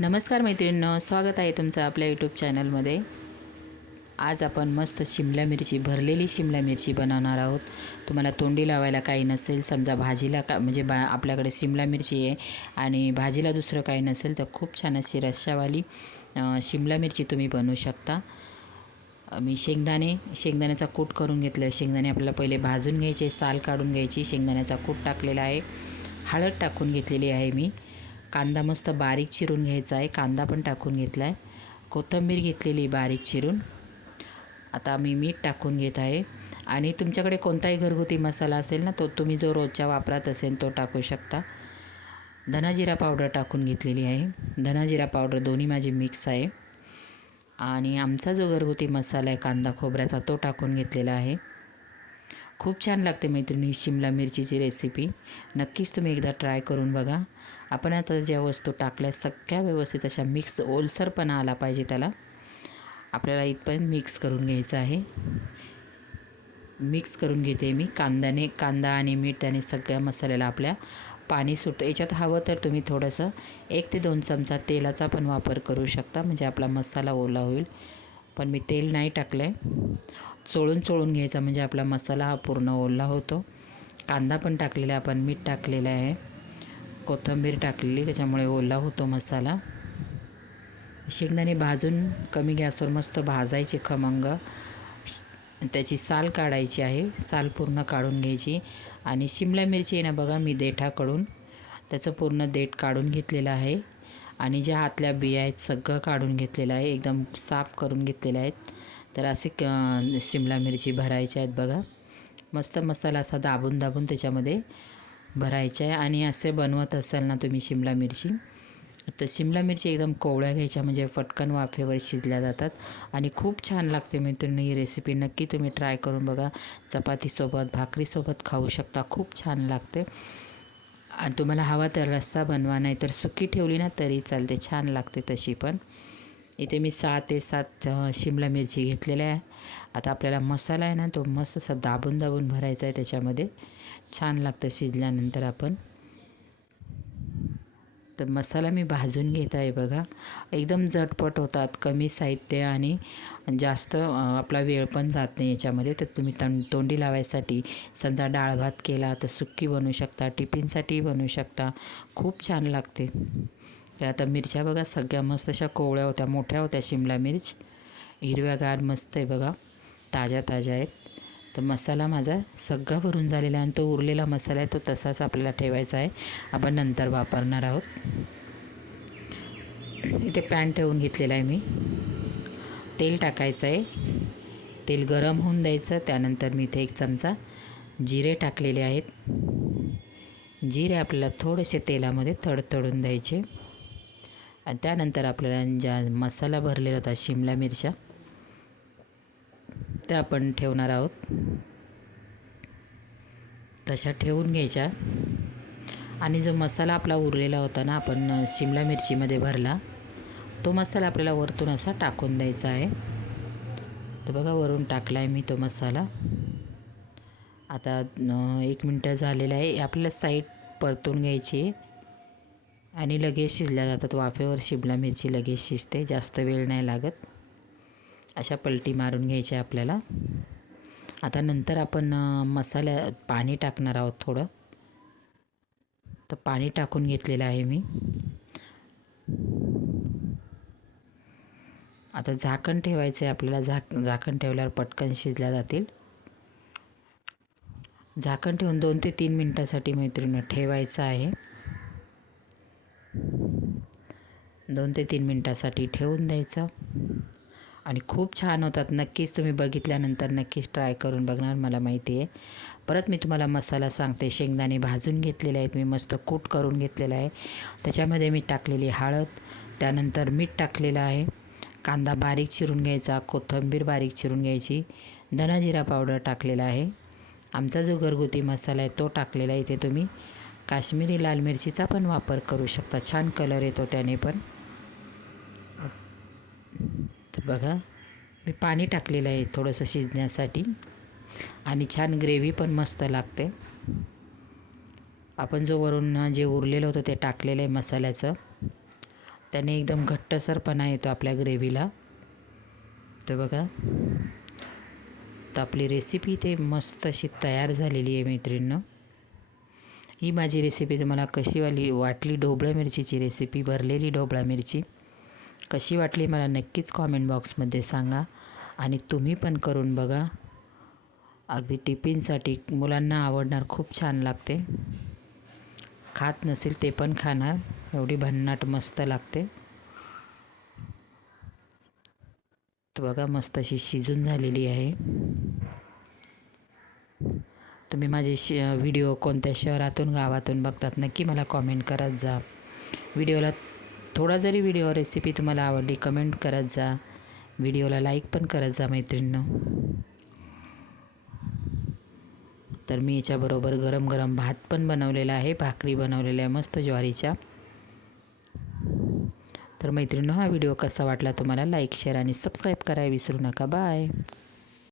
नमस्कार मैत्रिणींनो स्वागत आहे तुमचं आपल्या यूट्यूब चॅनलमध्ये आज आपण मस्त शिमला मिरची भरलेली शिमला मिरची बनवणार आहोत. तुम्हाला तोंडी लावायला काही नसेल समजा भाजीला का म्हणजे बा आपल्याकडे शिमला मिरची आहे आणि भाजीला दुसरं काही नसेल तर खूप छान अशी रश्शावाली शिमला मिरची तुम्ही बनवू शकता. मी शेंगदाणे शेंगदाण्याचा कूट करून घेतला. आहे शेंगदाणे आपल्याला पहिले भाजून घ्यायचे साल काढून घ्यायची. शेंगदाण्याचा कूट टाकलेला आहे. हळद टाकून घेतलेली आहे मी. कांदा मस्त बारीक चिरून घ्यायचा आहे. कांदा पण टाकून घेतला आहे कोथिंबीर घेतलेली बारीक चिरून. आता मी मीठ टाकून घेत आहे. आणि तुमच्याकडे कोणताही घरगुती मसाला असेल ना तो तुम्ही जो रोजच्या वापरात असेल तो टाकू शकता. धनाजिरा पावडर टाकून घेतलेली आहे. धनाजिरा पावडर दोन्ही माझी मिक्स आहे. आणि आमचा जो घरगुती मसाला आहे कांदा खोबऱ्याचा तो टाकून घेतलेला आहे. खूप छान लागते मैत्रिणी शिमला मिरचीची रेसिपी नक्कीच तुम्ही एकदा ट्राय करून बघा. आपण आता ज्या वस्तू टाकल्या सगळ्या व्यवस्थित अशा मिक्स ओलसरपणा आला पाहिजे त्याला. आपल्याला इथपर्यंत मिक्स करून घ्यायचं आहे. मिक्स करून घेते मी. कांद्याने कांदा आणि मीठ त्याने सगळ्या मसाल्याला आपल्या पाणी सुटतं याच्यात हवं तर तुम्ही थोडंसं एक ते दोन चमचा तेलाचा पण वापर करू शकता. म्हणजे आपला मसाला ओला होईल. पण मी तेल नाही टाकलं आहे चोळून चोळून घ्यायचा म्हणजे आपला मसाला हा पूर्ण ओला होतो. कांदा पण टाकलेला आहे आपण मीठ टाकलेलं आहे. कोथिंबीर टाकलेली त्याच्यामुळे ओला होतो मसाला. शेंगदाणे भाजून कमी गॅसवर मस्त भाजायचे खमंग. त्याची साल काढायची आहे साल पूर्ण काढून घ्यायची. आणि शिमला मिरची आहे ना बघा मी देठाकडून. त्याचं पूर्ण देठ काढून घेतलेलं आहे. आणि ज्या आतल्या बिया आहेत सगळं काढून घेतलेलं आहे एकदम साफ करून घेतलेले आहेत. तर असे क शिमला मिरची भरायच्या आहेत बघा. मस्त मसाला असा दाबून दाबून त्याच्यामध्ये भरायचा आहे. आणि असे बनवत असाल ना तुम्ही शिमला मिरची तर शिमला मिरची एकदम कोवळ्या घ्यायच्या म्हणजे पटकन वाफेवर शिजल्या जातात. आणि खूप छान लागते मित्रांनो ही रेसिपी नक्की तुम्ही ट्राय करून बघा. चपातीसोबत भाकरीसोबत खाऊ शकता. खूप छान लागते. आणि तुम्हाला हवा तर रस्सा बनवा नाही तर सुकी ठेवली ना तरी चालते छान लागते तशी पण. इथे मी सहा ते सात शिमला मिरची घेतलेल्या आहे. आता आपल्याला मसाला आहे ना तो मस्त असा दाबून दाबून भरायचा आहे त्याच्यामध्ये. छान लागतं शिजल्यानंतर आपण. तर मसाला मी भाजून घेत आहे बघा. एकदम झटपट होतात कमी साहित्य आणि जास्त आपला वेळ पण जात नाही याच्यामध्ये. तर तुम्ही तं तोंडी लावायसाठी समजा डाळ भात केला तर सुक्की बनवू शकता टिफिनसाठी बनवू शकता. खूप छान लागते. तर आता मिरच्या बघा सगळ्या मस्त अशा कोवळ्या होत्या मोठ्या होत्या शिमला मिर्च. हिरव्यागार मस्त आहे बघा. ताज्या ताज्या आहेत. तर मसाला माझा सगळा भरून झालेला आहे आणि तो उरलेला मसाला आहे तो तसाच आपल्याला ठेवायचा आहे. आपण नंतर वापरणार आहोत. इथे पॅन ठेवून घेतलेला आहे मी. तेल टाकायचं आहे. तेल गरम होऊन द्यायचं. त्यानंतर मी इथे एक चमचा जिरे टाकलेले आहेत. जिरे आपल्याला थोडेसे तेलामध्ये तडतडून द्यायचे. आणि त्यानंतर आपल्याला ज्या मसाला भरलेला होता शिमला मिरच्या त्या आपण ठेवणार आहोत. तशा ठेवून घ्यायच्या. आणि जो मसाला आपला उरलेला होता ना आपण शिमला मिरचीमध्ये भरला तो मसाला आपल्याला वरतून असा टाकून द्यायचा आहे. तर बघा वरून टाकला आहे मी तो मसाला. आता एक मिनटं झालेलं आहे. आपल्याला साईड परतून घ्यायची आहे आणि लगेच शिजल्या जातात. वाफेवर शिमला मिरची लगेच शिजते. जास्त वेळ नाही लागत. अशा पलटी मारून घ्यायच्या आपल्याला. आता नंतर आपण मसाल्या पाणी टाकणार आहोत थोडं. तर पाणी टाकून घेतलेलं आहे मी. आता झाकण ठेवायचं आहे आपल्याला. झाक झाकण ठेवल्यावर पटकन शिजल्या जातील. झाकण ठेवून दोन ते तीन मिनटासाठी मैत्रिणी ठेवायचं आहे. दोन ते तीन मिनटासाठी ठेवून द्यायचं. आणि खूप छान होतात. नक्कीच तुम्ही बघितल्यानंतर नक्कीच ट्राय करून बघणार मला माहिती आहे. परत मी तुम्हाला मसाला सांगते. शेंगदाणे भाजून घेतलेले आहेत. मी मस्त कूट करून घेतलेला आहे. त्याच्यामध्ये मी टाकलेली हळद त्यानंतर मीठ टाकलेलं आहे. कांदा बारीक चिरून घ्यायचा कोथिंबीर बारीक चिरून घ्यायची धनाजिरा पावडर टाकलेला आहे. आमचा जो घरगुती मसाला आहे तो टाकलेला आहे. इथे तुम्ही काश्मीरी लाल मिरचीचा पण वापर करू शकता. छान कलर येतो त्याने पण. तर बघा. मी पाणी टाकलेलं आहे थोडंसं शिजण्यासाठी. आणि छान ग्रेव्ही पण मस्त लागते. आपण जो वरून जे उरलेलं होतं ते टाकलेलं आहे मसाल्याचं. त्याने एकदम घट्टसरपणा येतो आपल्या ग्रेव्हीला. तर बघा. तर आपली रेसिपी ते मस्त अशी तयार झालेली आहे मैत्रिणीनं. ही माझी रेसिपी तुम्हाला कशी वाली वाटली? ढोबळ्या मिरचीची रेसिपी भरलेली ढोबळा मिरची. कशी वाटली मला नक्कीच कॉमेंट बॉक्समध्ये सांगा. आणि तुम्ही पण करून बघा. अगदी टिफिनसाठी मुलांना आवडणार खूप छान लागते. खात नसेल ते पण खाणार. एवढी भन्नाट मस्त लागते. तर बघा मस्त अशी शिजून झालेली आहे. तुम्ही माझे श व्हिडिओ कोणत्या शहरातून गावातून बघतात नक्की मला कॉमेंट करत जा. व्हिडिओला थोडा जरी व्हिडिओ रेसिपी तुम्हाला आवडली कमेंट करत जा. व्हिडिओला लाईक पण करत जा मैत्रिणीनं. तर मी याच्याबरोबर गरम गरम भात पण बनवलेला आहे भाकरी बनवलेल्या आहे मस्त ज्वारीच्या. तर मैत्रिणींनो हा व्हिडिओ कसा वाटला तुम्हाला? लाईक शेअर आणि सबस्क्राईब करायला विसरू नका. बाय